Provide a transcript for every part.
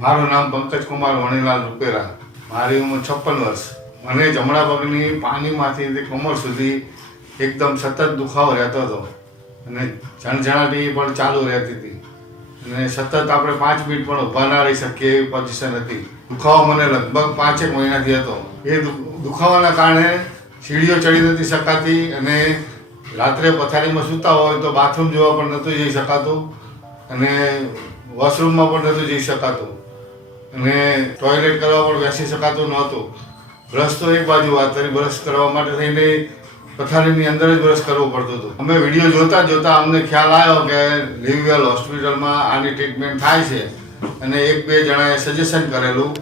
મારું નામ પંકજ કુમાર વણીલાલ રૂપેરા. મારી ઉંમર 56 વર્ષ. મને જમણા પગની પાનીમાંથી કમર સુધી એકદમ સતત દુખાવો રહેતો હતો અને ઝણઝણાટી પણ ચાલુ રહેતી હતી અને સતત આપણે 5 મિનિટ પણ ઊભા ના રહી શકીએ એવી પોઝિશન હતી. દુખાવો મને લગભગ 5 મહિનાથી હતો. એ દુખાવાના કારણે સીડીઓ ચડી નથી શકાતી અને રાત્રે પથારીમાં સૂતા હોય તો બાથરૂમ જોવા પણ નહોતું જઈ શકાતું અને વોશરૂમમાં પણ નહોતું જઈ શકાતું અને ટોયલેટ કરવા પણ બેસી શકાતું નહોતું. બ્રશ તો એક બાજુ વાત કરી, બ્રશ કરવા માટે થઈને પથારીની અંદર જ બ્રશ કરવું પડતું હતું. અમે વિડીયો જોતા જોતા અમને ખ્યાલ આવ્યો કે લીવવેલ હોસ્પિટલમાં આની ટ્રીટમેન્ટ થાય છે અને 1-2 જણાએ સજેશન કરેલું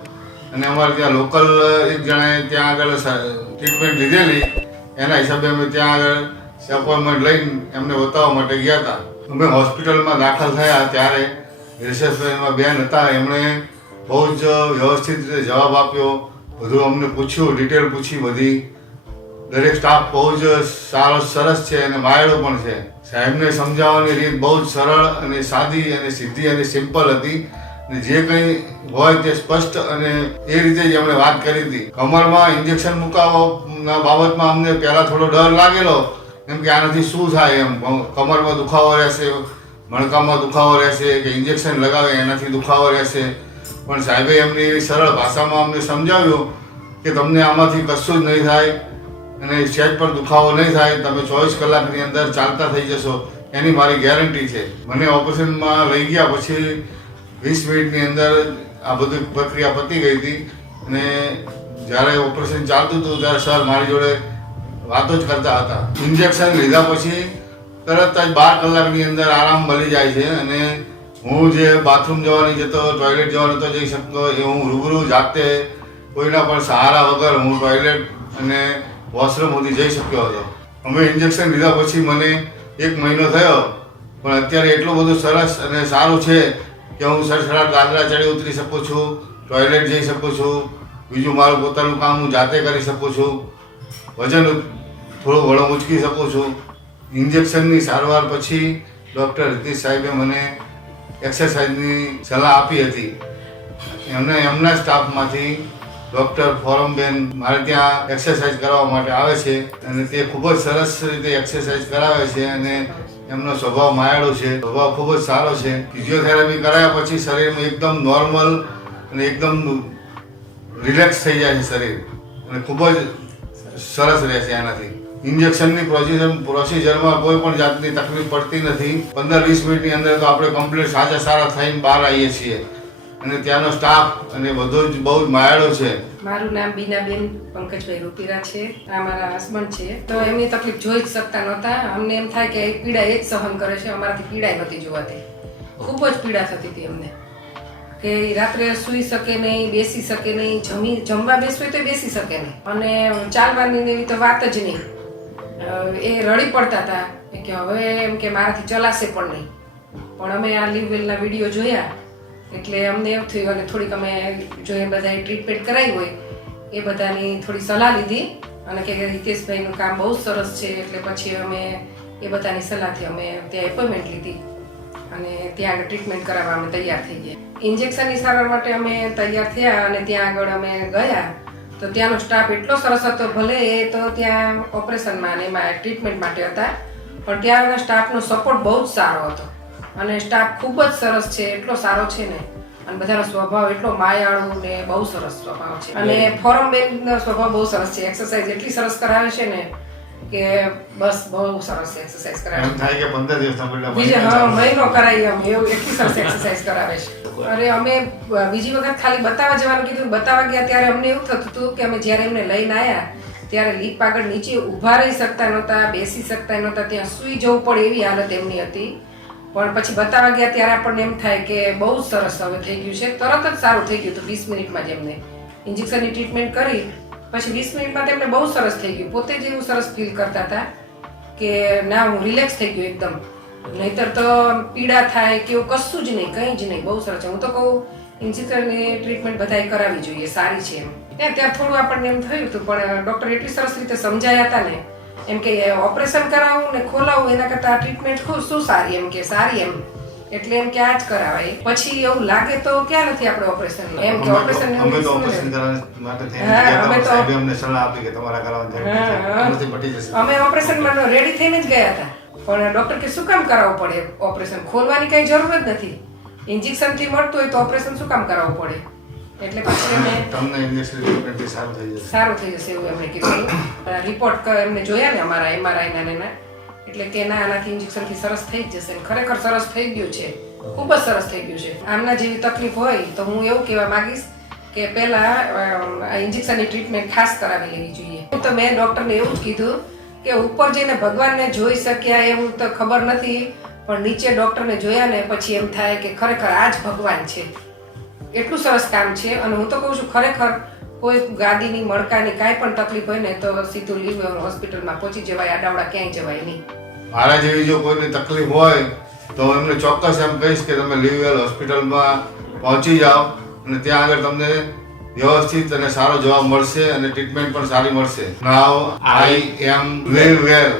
અને અમારે ત્યાં લોકલ એક જણાએ ત્યાં આગળ ટ્રીટમેન્ટ લીધેલી. એના હિસાબે અમે ત્યાં આગળ એપોઇન્ટમેન્ટ લઈને એમને બતાવવા માટે ગયા હતા. અમે હોસ્પિટલમાં દાખલ થયા ત્યારે રિસેપ્શનમાં બેન હતા, એમણે બહુ જ વ્યવસ્થિત રીતે જવાબ આપ્યો. બધું અમને પૂછ્યું, ડિટેલ પૂછી બધી. દરેક સ્ટાફ બહુ જ સારો સરસ છે અને માયળો પણ છે. સાહેબને સમજાવવાની રીત બહુ જ સરળ અને સાદી અને સીધી અને સિમ્પલ હતી અને જે કંઈ હોય તે સ્પષ્ટ અને એ રીતે જ એમણે વાત કરી હતી. કમરમાં ઇન્જેક્શન મુકાવવાના બાબતમાં અમને પહેલાં થોડો ડર લાગેલો, કેમ કે આનાથી શું થાય એમ, કમરમાં દુખાવો રહેશે, મણકામાં દુખાવો રહેશે કે ઇન્જેક્શન લગાવે એનાથી દુખાવો રહેશે. પણ સાહેબે એમની એવી સરળ ભાષામાં અમને સમજાવ્યું કે તમને આમાંથી કશું જ નહીં થાય અને સહેજ પણ દુખાવો નહીં થાય, તમે 24 કલાકની અંદર ચાલતા થઈ જશો, એની મારી ગેરંટી છે. મને ઓપરેશનમાં લઈ ગયા પછી 20 મિનિટની અંદર આ બધી પ્રક્રિયા પતી ગઈ હતી અને જ્યારે ઓપરેશન ચાલતું હતું ત્યારે સર મારી જોડે વાતો જ કરતા હતા. ઇન્જેક્શન લીધા પછી તરત જ 12 કલાકની અંદર આરામ મળી જાય છે અને હું જે બાથરૂમ જવાની જતો, ટોયલેટ જવા નહોતો જઈ શકતો, એ હું રૂબરૂ જાતે કોઈના પણ સહારા વગર હું ટોયલેટ અને વોશરૂમ સુધી જઈ શક્યો હતો. અમે ઇન્જેક્શન લીધા પછી મને 1 મહિનો થયો પણ અત્યારે એટલું બધું સરસ અને સારું છે કે હું સરસરાટ દાદરા ચડી ઉતરી શકું છું, ટોયલેટ જઈ શકું છું, બીજું મારું પોતાનું કામ હું જાતે કરી શકું છું, વજન થોડું ઘણું ઉંચકી શકું છું. ઇન્જેક્શનની સારવાર પછી ડૉક્ટર હિતેશ સાહેબે મને એક્સરસાઇઝની સલાહ આપી હતી. એમના સ્ટાફમાંથી ડૉક્ટર ફોરમબેન મારે ત્યાં એક્સરસાઇઝ કરવા માટે આવે છે અને તે ખૂબ જ સરસ રીતે એક્સરસાઇઝ કરાવે છે અને એમનો સ્વભાવ માયાળો છે, સ્વભાવ ખૂબ જ સારો છે. ફિઝિયોથેરાપી કરાયા પછી શરીરમાં એકદમ નોર્મલ અને એકદમ રિલેક્સ થઈ જાય છે શરીર અને ખૂબ જ સરસ રહે છે એનાથી. ઇન્જેક્શનની પ્રોસિજરમાં કોઈ પણ જાતની તકલીફ પડતી નથી. 15-20 મિનિટની અંદર તો આપણે કમ્પ્લીટ સારા થઈને બહાર આવીએ છીએ અને ત્યાંનો સ્ટાફ અને બધું જ બહુ જ માયાળો છે. મારું નામ બીનાબેન પંકજભાઈ રૂપીરા છે. આ મારા હસબન્ડ છે. તો એમની તકલીફ જોઈ જ શકતા નહોતા. અમને એમ થાય કે પીડા એ જ સહન કરે છે, અમારાથી પીડા નહોતી જોવાતી. ખૂબ જ પીડા થતી હતી અમને કે રાત્રે સૂઈ શકે નહીં, બેસી શકે નહીં, જમવા બેસવું તો બેસી શકે નહીં અને ચાલવાની એવી તો વાત જ નહીં. એ રડી પડતા હતા કે હવે એમ કે મારાથી ચલાશે પણ નહીં. પણ અમે આ લીવવેલના વિડીયો જોયા એટલે અમને એવું થયું અને થોડીક અમે જો એ બધાએ ટ્રીટમેન્ટ કરાવી હોય એ બધાની થોડી સલાહ લીધી અને કે હિતેશભાઈનું કામ બહુ સરસ છે એટલે પછી અમે એ બધાની સલાહથી અમે ત્યાં એપોઇન્ટમેન્ટ લીધી અને ત્યાં આગળ ટ્રીટમેન્ટ કરાવવા અમે તૈયાર થઈ ગયા. ઇન્જેક્શનની સારવાર માટે અમે તૈયાર થયા અને ત્યાં આગળ અમે ગયા તો ત્યાંનો સ્ટાફ એટલો સરસ હતો. ભલે એ તો ત્યાં ઓપરેશનમાં અને એમાં ટ્રીટમેન્ટ માટે હતા પણ ત્યાંના સ્ટાફનો સપોર્ટ બહુ જ સારો હતો અને સ્ટાફ ખૂબ જ સરસ છે, એટલો સારો છે ને અને બધાનો સ્વભાવ એટલો માયાળો ને બહુ સરસ સ્વભાવ છે. અને ફોરમબેનનો સ્વભાવ બહુ સરસ છે. એક્સરસાઇઝ એટલી સરસ કરાવે છે ને કે બસ બહુ સરસ એક્સરસાઇઝ કરાવે છે. એમ થાય કે 15 દિવસના મહિનો કરાવી અમે એવું એટલી સરસ એક્સરસાઇઝ કરાવે છે. અરે અમે બીજી વખત ખાલી બતાવવા જવાનું કીધું. બતાવવા ગયા ત્યારે અમને એવું થતું હતું કે અમે જ્યારે એમને લઈને આવ્યા ત્યારે લીપ આગળ નીચે ઊભા રહી શકતા નહોતા, બેસી શકતા નહોતા, ત્યાં સૂઈ જવું પડે એવી હાલત એમની હતી. પણ પછી બતાવવા ગયા ત્યારે આપણને એમ થાય કે બહુ જ સરસ હવે થઈ ગયું છે. તરત જ સારું થઈ ગયું હતું 20 મિનિટમાં જ એમને ઇન્જેક્શનની ટ્રીટમેન્ટ કરી પછી 20 મિનિટમાં તેમને બહુ સરસ થઈ ગયું. પોતે જ એવું સરસ ફીલ કરતા હતા કે ના હું રિલેક્સ થઈ ગયું એકદમ. નહીતર તો પીડા થાય કે એવું કશું જ નહીં, કંઈ જ નહીં. બહુ સરસ છે. હું તો કહું ઇન્જેક્શનની ટ્રીટમેન્ટ બધાએ કરાવવી જોઈએ, સારી છે એમ. ત્યાં થોડું આપણને એમ થયું હતું પણ ડૉક્ટર એટલી સરસ રીતે સમજાયા હતા ને એમ કે ઓપરેશન કરાવવું ને ખોલાવવું એના કરતાં ટ્રીટમેન્ટ શું સારી એમ કે સારી એમ એટલે એમ કે આ જ કરાવાય. પછી એવું લાગે તો ક્યાં નથી આપણે ઓપરેશન એમ કે ઓપરેશન અમે તો ઓપરેશન કરવા માટે થઈને હા, ગયા અમે હતા. તો- સાહેબે અમને સલાહ આપી કે તમારા કરાવવાની જરૂર હા, નથી. હા. આનાથી મટી જશે. અમે ઓપરેશનમાં રેડી થઈને જ ગયા હતા, પણ ડોક્ટર કે શું કામ કરાવવું પડે ઓપરેશન? ખોલવાની કઈ જરૂર જ નથી. ઇન્જેક્શન થી મળતું હોય તો ઓપરેશન શું કામ કરાવવું પડે? એટલે પછી અમે તમને ઇન્જેક્શન ટ્રીટમેન્ટથી સારું થઈ જશે. સારું થઈ જશે એવું એમણે કીધું. રિપોર્ટ એમને જોયા ને અમારા MRI ના ને એના, એટલે કે ના આનાથી ઇન્જેક્શન થી સરસ થઈ જ જશે. અને ખરેખર સરસ થઈ ગયું છે, ખૂબ જ સરસ થઈ ગયું છે. આમના જેવી તકલીફ હોય તો હું એવું કહેવા માંગીશ કે પહેલા આ ઇન્જેક્શનની ટ્રીટમેન્ટ ખાસ કરાવી લેવી જોઈએ. હું તો મેં ડૉક્ટરને એવું જ કીધું કે ઉપર જઈને ભગવાનને જોઈ શક્યા એવું તો ખબર નથી, પણ નીચે ડૉક્ટરને જોયા ને પછી એમ થાય કે ખરેખર આ જ ભગવાન છે. એટલું સરસ કામ છે. અને હું તો કહું છું ખરેખર કોઈ ગાદીની મણકાની કાંઈ પણ તકલીફ હોય ને તો સીધું લીવ હોસ્પિટલમાં પહોંચી જવાય, આડાવડા ક્યાંય જવાય નહીં. મારા જેવી જો કોઈને તકલીફ હોય તો એમને ચોક્કસ એમ કહીશ કે તમે લીવવેલ હોસ્પિટલમાં પહોંચી જાઓ અને ત્યાં આગળ તમને વ્યવસ્થિત અને સારો જવાબ મળશે અને ટ્રીટમેન્ટ પણ સારી મળશે. નાવ આઈ એમ લીવવેલ.